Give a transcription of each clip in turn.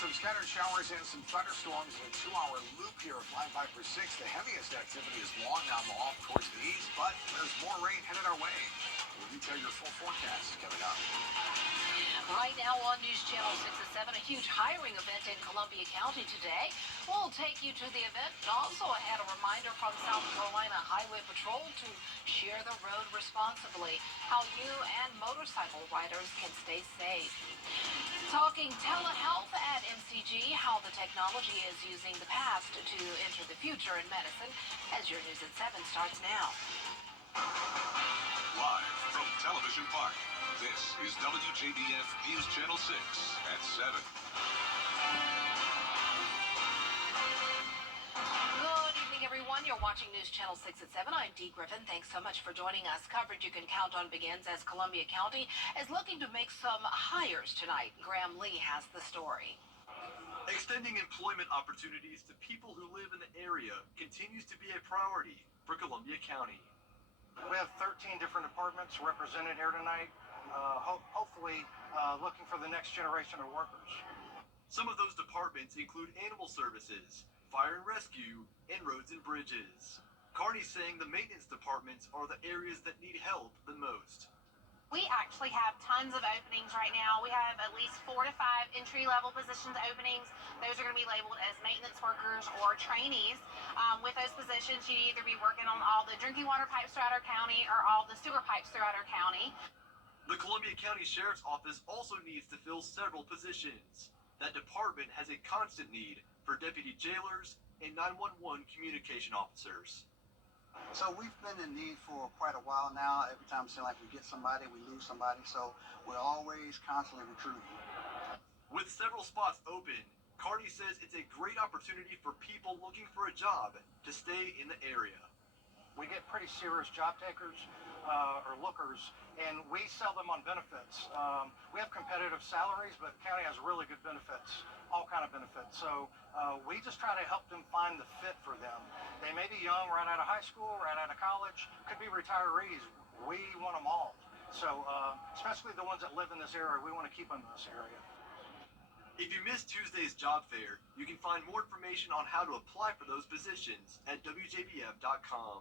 Some scattered showers and some thunderstorms in a 2-hour loop here at Line 5 for 6. The heaviest activity is long down the off towards the east, but there's more rain headed our way. We'll detail your full forecast coming up. Right now on News Channel 6 at 7, a huge hiring event in Columbia County today. We'll take you to the event. Also, I had a reminder from South Carolina Highway Patrol to share the road responsibly, how you and motorcycle riders can stay safe. Talking telehealth at MCG, how the technology is using the past to enter the future in medicine, as your News at 7 starts now. Live from Television Park, this is WJBF News Channel 6 at 7. Good evening, everyone. You're watching News Channel 6 at 7. I'm Dee Griffin. Thanks so much for joining us. Coverage you can count on begins as Columbia County is looking to make some hires tonight. Graham Lee has the story. Extending employment opportunities to people who live in the area continues to be a priority for Columbia County. We have 13 different departments represented here tonight, hopefully looking for the next generation of workers. Some of those departments include animal services, fire and rescue, and roads and bridges. Carney's saying the maintenance departments are the areas that need help the most. We actually have tons of openings right now. We have at least 4 to 5 entry-level positions openings. Those are going to be labeled as maintenance workers or trainees. With those positions, you either be working on all the drinking water pipes throughout our county or all the sewer pipes throughout our county. The Columbia County Sheriff's Office also needs to fill several positions. That department has a constant need for deputy jailers and 911 communication officers. So we've been in need for quite a while now. Every time it seems like we get somebody, we lose somebody. So we're always constantly recruiting. With several spots open, Carney says it's a great opportunity for people looking for a job to stay in the area. We get pretty serious job takers or lookers, and we sell them on benefits. We have competitive salaries, but the county has really good benefits, all kind of benefits. So we just try to help them find the fit for them. They may be young, right out of high school, right out of college, could be retirees. We want them all. So especially the ones that live in this area, we want to keep them in this area. If you missed Tuesday's job fair, you can find more information on how to apply for those positions at WJBF.com.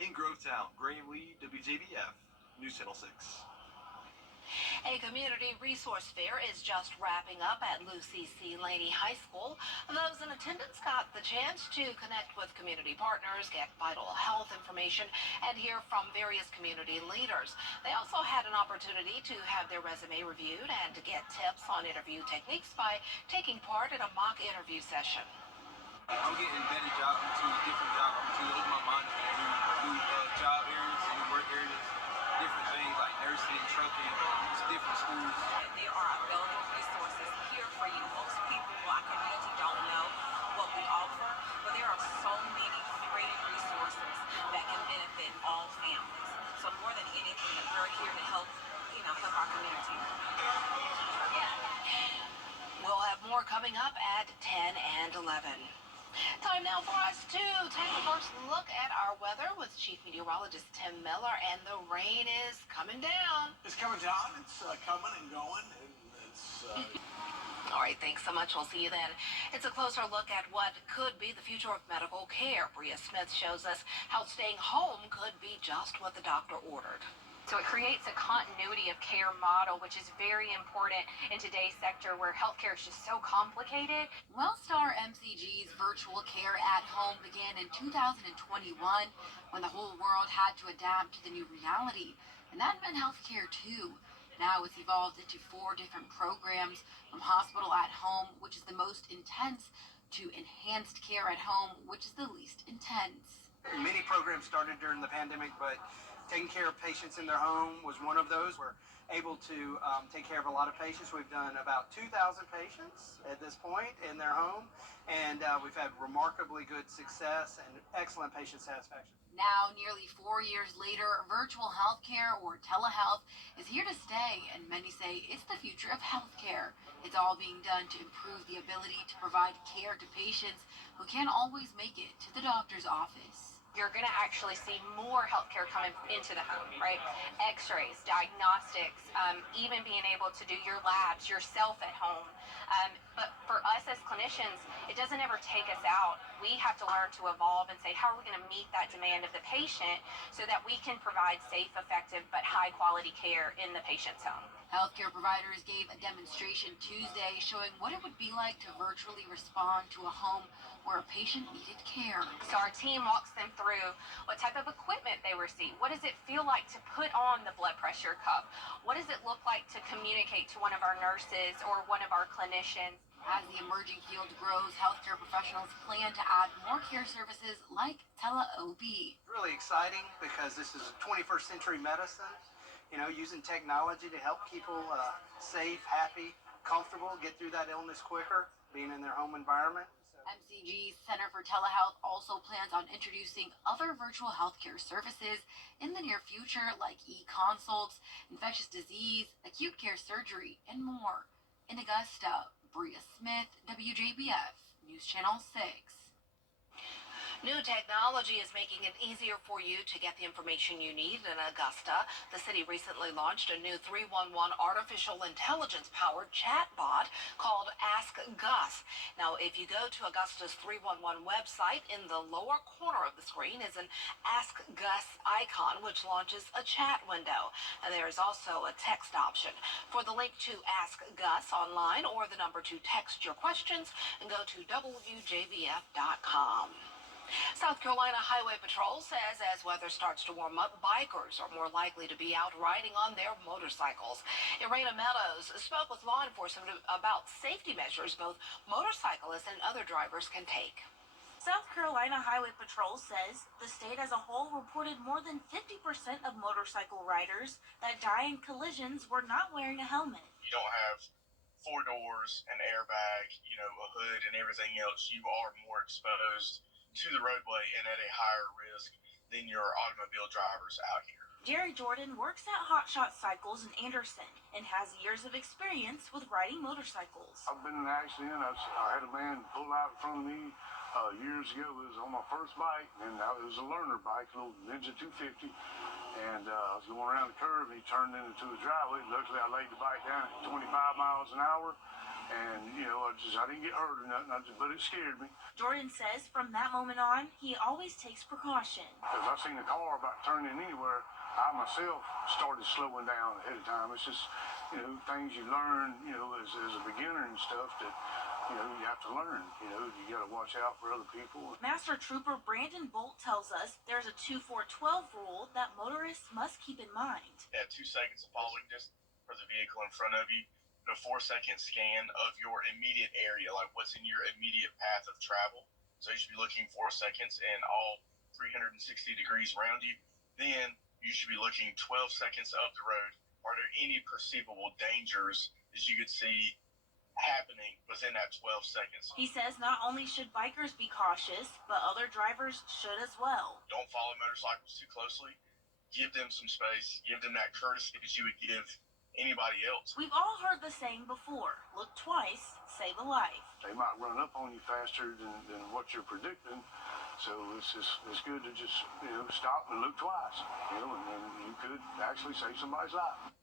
In Grovetown, Graham Lee, WJBF, News Channel 6. A community resource fair is just wrapping up at Lucy C. Laney High School. Those in attendance got the chance to connect with community partners, get vital health information, and hear from various community leaders. They also had an opportunity to have their resume reviewed and to get tips on interview techniques by taking part in a mock interview session. I'm getting better job opportunities, different job opportunities, open my mind to new job areas, new work areas, different things like nursing, trucking, different schools. There are available resources here for you. Most people in our community don't know what we offer, but there are so many free resources that can benefit all families. So more than anything, we're here to help, help our community. We'll have more coming up at 10 and 11. Time now for us to take a first look at our weather with Chief Meteorologist Tim Miller, and the rain is coming down. It's coming down. It's coming and going, and it's... All right, thanks so much. We'll see you then. It's a closer look at what could be the future of medical care. Bria Smith shows us how staying home could be just what the doctor ordered. So it creates a continuity of care model, which is very important in today's sector where healthcare is just so complicated. WellStar MCG's virtual care at home began in 2021 when the whole world had to adapt to the new reality. And that meant healthcare too. Now it's evolved into 4 different programs, from hospital at home, which is the most intense, to enhanced care at home, which is the least intense. Many programs started during the pandemic, but taking care of patients in their home was one of those. We're able to take care of a lot of patients. We've done about 2,000 patients at this point in their home, and we've had remarkably good success and excellent patient satisfaction. Now, nearly 4 years later, virtual healthcare or telehealth is here to stay, and many say it's the future of healthcare. It's all being done to improve the ability to provide care to patients who can't always make it to the doctor's office. you're going to actually see more healthcare coming into the home, right? X-rays, diagnostics, even being able to do your labs yourself at home. But for us as clinicians, it doesn't ever take us out. We have to learn to evolve and say, how are we going to meet that demand of the patient so that we can provide safe, effective, but high quality care in the patient's home. Healthcare providers gave a demonstration Tuesday showing what it would be like to virtually respond to a home where a patient needed care. So our team walks them through what type of equipment they receive. What does it feel like to put on the blood pressure cuff? What does it look like to communicate to one of our nurses or one of our clinicians? As the emerging field grows, healthcare professionals plan to add more care services like tele-OB. Really exciting because this is 21st century medicine, using technology to help people safe, happy, comfortable, get through that illness quicker, being in their home environment. MCG's Center for Telehealth also plans on introducing other virtual healthcare services in the near future, like e-consults, infectious disease, acute care surgery, and more. In Augusta, Bria Smith, WJBF, News Channel 6. New technology is making it easier for you to get the information you need in Augusta. The city recently launched a new 311 artificial intelligence-powered chatbot called Ask Gus. Now, if you go to Augusta's 311 website, in the lower corner of the screen is an Ask Gus icon, which launches a chat window. And there is also a text option. For the link to Ask Gus online or the number to text your questions, and go to WJBF.com. South Carolina Highway Patrol says as weather starts to warm up, bikers are more likely to be out riding on their motorcycles. Irena Meadows spoke with law enforcement about safety measures both motorcyclists and other drivers can take. South Carolina Highway Patrol says the state as a whole reported more than 50% of motorcycle riders that die in collisions were not wearing a helmet. You don't have 4 doors, an airbag, a hood and everything else. You are more exposed to the roadway and at a higher risk than your automobile drivers out here. Jerry Jordan works at Hot Shot Cycles in Anderson and has years of experience with riding motorcycles. I've been in an accident. I had a man pull out in front of me years ago. It was on my first bike, and it was a learner bike, a little Ninja 250. And I was going around the curve, and he turned into a driveway. Luckily, I laid the bike down at 25 miles an hour. And, I didn't get hurt or nothing, but it scared me. Jordan says from that moment on, he always takes precaution. Because I seen the car about turning anywhere, I myself started slowing down ahead of time. It's just, things you learn, as a beginner and stuff that, you have to learn. You got to watch out for other people. Master Trooper Brandon Bolt tells us there's a 2-4-12 rule that motorists must keep in mind. At 2 seconds of following distance for the vehicle in front of you, a 4-second scan of your immediate area, like what's in your immediate path of travel. So you should be looking 4 seconds in all 360 degrees around you. Then you should be looking 12 seconds up the road. Are there any perceivable dangers that you could see happening within that 12 seconds? He says not only should bikers be cautious, but other drivers should as well. Don't follow motorcycles too closely. Give them some space. Give them that courtesy that you would give anybody else. We've all heard the saying before, look twice, save a life. They might run up on you faster than what you're predicting, so it's good to just stop and look twice, and then you could actually save somebody's life.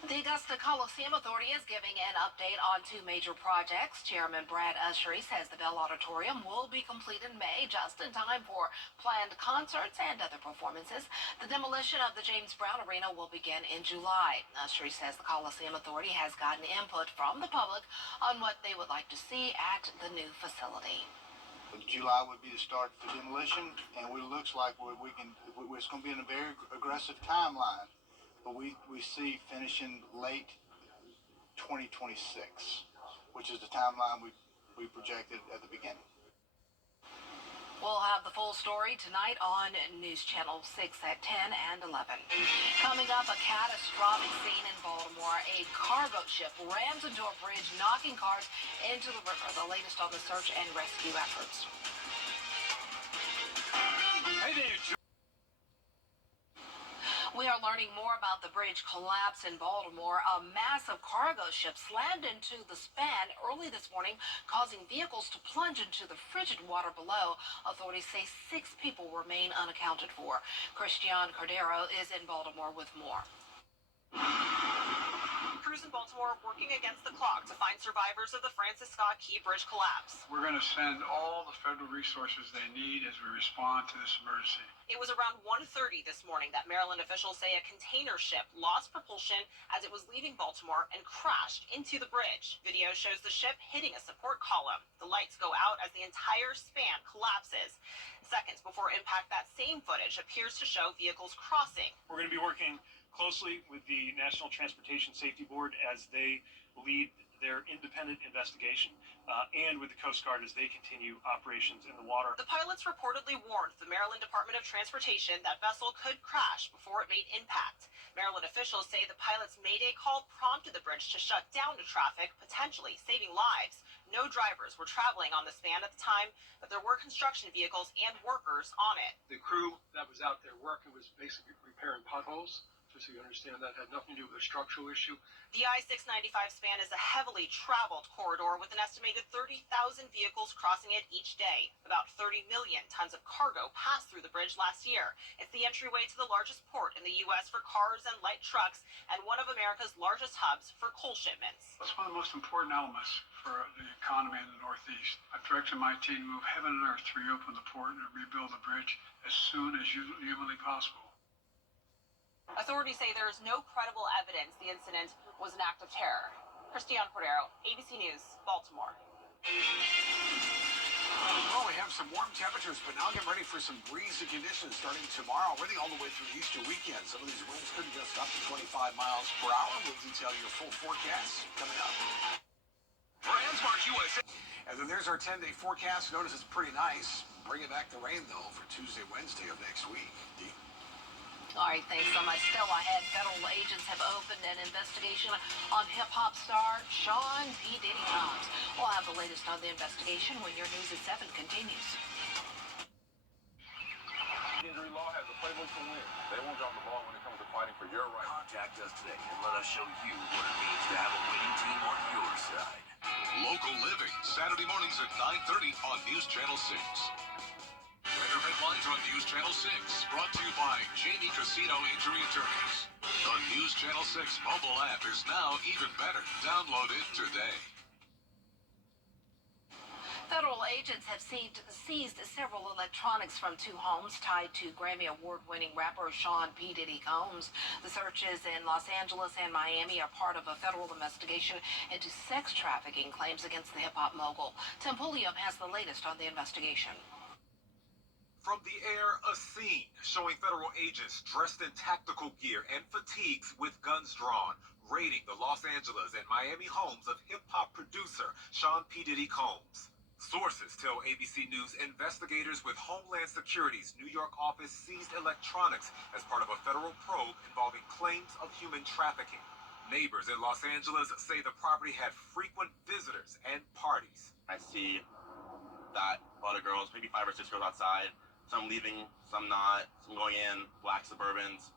The Augusta Coliseum Authority is giving an update on 2 major projects. Chairman Brad Ushery says the Bell Auditorium will be complete in May, just in time for planned concerts and other performances. The demolition of the James Brown Arena will begin in July. Ushery says the Coliseum Authority has gotten input from the public on what they would like to see at the new facility. July would be the start for demolition, and it looks like it's going to be in a very aggressive timeline. But we see finishing late 2026, which is the timeline we projected at the beginning. We'll have the full story tonight on News Channel 6 at 10 and 11. Coming up, a catastrophic scene in Baltimore. A cargo ship rams into a bridge, knocking cars into the river. The latest on the search and rescue efforts. Hey there, We are We're learning more about the bridge collapse in Baltimore. A massive cargo ship slammed into the span early this morning, causing vehicles to plunge into the frigid water below. Authorities say 6 people remain unaccounted for. Christian Cordero is in Baltimore with more. Crews in Baltimore working against the clock to find survivors of the Francis Scott Key Bridge collapse. We're going to send all the federal resources they need as we respond to this emergency. It was around 1:30 this morning that Maryland officials say a container ship lost propulsion as it was leaving Baltimore and crashed into the bridge. Video shows the ship hitting a support column. The lights go out as the entire span collapses. Seconds before impact, that same footage appears to show vehicles crossing. We're going to be working closely with the National Transportation Safety Board as they lead their independent investigation, and with the Coast Guard as they continue operations in the water. The pilots reportedly warned the Maryland Department of Transportation that vessel could crash before it made impact. Maryland officials say the pilot's mayday call prompted the bridge to shut down to traffic, potentially saving lives. No drivers were traveling on the span at the time, but there were construction vehicles and workers on it. The crew that was out there working was basically repairing potholes. So you understand that had nothing to do with a structural issue. The I-695 span is a heavily traveled corridor with an estimated 30,000 vehicles crossing it each day. About 30 million tons of cargo passed through the bridge last year. It's the entryway to the largest port in the U.S. for cars and light trucks and one of America's largest hubs for coal shipments. It's one of the most important elements for the economy in the Northeast. I've directed my team to move heaven and earth to reopen the port and rebuild the bridge as soon as humanly possible. Authorities say there is no credible evidence the incident was an act of terror. Christian Cordero, ABC News, Baltimore. Well, we have some warm temperatures, but now get ready for some breezy conditions starting tomorrow, really all the way through the Easter weekend. Some of these winds could gust up to 25 miles per hour. We'll detail your full forecast coming up. Brandsmark USA. And then there's our 10-day forecast. Notice it's pretty nice. Bringing back the rain, though, for Tuesday, Wednesday of next week. All right, thanks so much. Still ahead, federal agents have opened an investigation on hip-hop star Sean P. Diddy Combs. We'll have the latest on the investigation when your News at 7 continues. Injury law has a playbook to win. They won't drop the ball when it comes to fighting for your right. Contact us today and let us show you what it means to have a winning team on your side. Local Living, Saturday mornings at 9:30 on News Channel 6. Weather headlines on News Channel 6, brought to you by Jamie Casino Injury Attorneys. The News Channel 6 mobile app is now even better. Download it today. Federal agents have seized several electronics from 2 homes tied to Grammy Award-winning rapper Sean P. Diddy Combs. The searches in Los Angeles and Miami are part of a federal investigation into sex trafficking claims against the hip-hop mogul. Tim Pulliam has the latest on the investigation. From the air, a scene showing federal agents dressed in tactical gear and fatigues with guns drawn, raiding the Los Angeles and Miami homes of hip-hop producer Sean P. Diddy Combs. Sources tell ABC News investigators with Homeland Security's New York office seized electronics as part of a federal probe involving claims of human trafficking. Neighbors in Los Angeles say the property had frequent visitors and parties. I see that a lot of girls, maybe 5 or 6 girls outside, some leaving, some not, some going in, black Suburbans.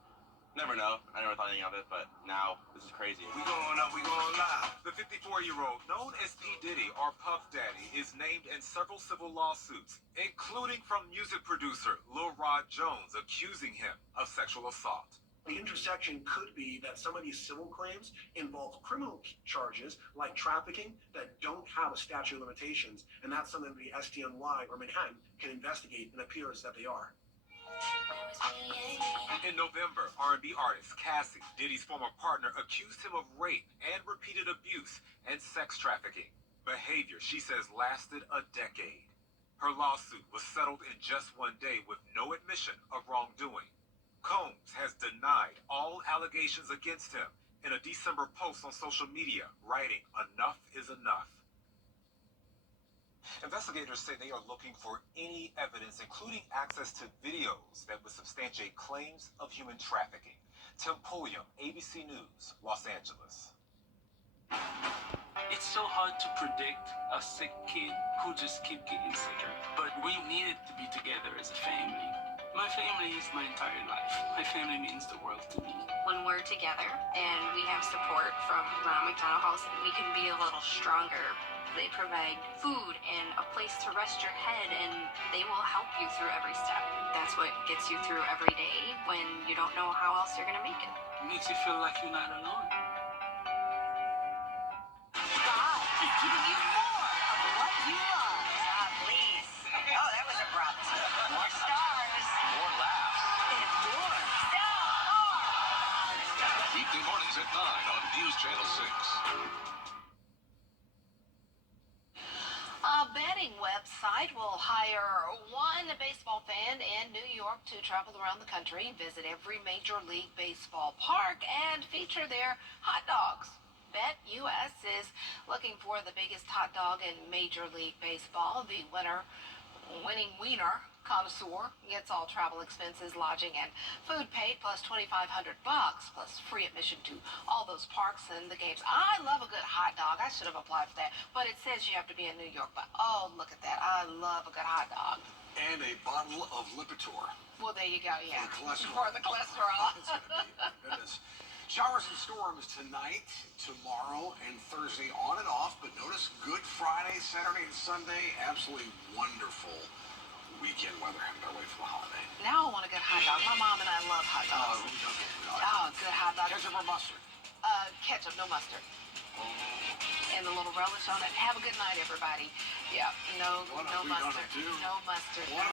Never know. I never thought anything of it, but now this is crazy. We going up, we going live. The 54-year-old, known as P. Diddy or Puff Daddy, is named in several civil lawsuits, including from music producer Lil Rod Jones, accusing him of sexual assault. The intersection could be that some of these civil claims involve criminal charges like trafficking that don't have a statute of limitations, and that's something the SDNY or Manhattan can investigate, and appears that they are. In November, R&B artist Cassie, Diddy's former partner, accused him of rape and repeated abuse and sex trafficking. Behavior she says lasted a decade. Her lawsuit was settled in just 1 day with no admission of wrongdoing. Combs has denied all allegations against him in a December post on social media, writing, "Enough is enough." Investigators say they are looking for any evidence, including access to videos that would substantiate claims of human trafficking. Tim Pulliam, ABC News, Los Angeles. It's so hard to predict a sick kid who just keep getting sicker, but we needed to be together as a family. My family is my entire life. My family means the world to me. When we're together and we have support from Ronald McDonald House, we can be a little stronger. They provide food and a place to rest your head, and they will help you through every step. That's what gets you through every day when you don't know how else you're going to make it. It makes you feel like you're not alone. God is giving you more of what you love. Please. Oh, that was abrupt. More stars. More laughs. And more stars. Weekday mornings at 9 on News Channel 6. A betting website will hire one baseball fan in New York to travel around the country, visit every Major League Baseball park, and feature their hot dogs. BetUS is looking for the biggest hot dog in Major League Baseball. The winning wiener connoisseur gets all travel expenses, lodging, and food paid, plus $2,500, plus free admission to all those parks and the games. I love a good hot dog. I should have applied for that, but it says you have to be in New York. But oh, look at that! I love a good hot dog. And a bottle of Lipitor. Well, there you go. Yeah. For the cholesterol. For the cholesterol. It's gonna be, my goodness. Showers and storms tonight, tomorrow, and Thursday on and off. But notice Good Friday, Saturday, and Sunday. Absolutely wonderful weekend weather headed our way for the holiday. Now I want a good hot dog. My mom and I love hot dogs. Who doesn't? Oh, good hot dog. Ketchup or mustard? Ketchup, no mustard. And a little relish on it. Have a good night, everybody. Yeah, no What are we gonna mustard. do? No mustard. What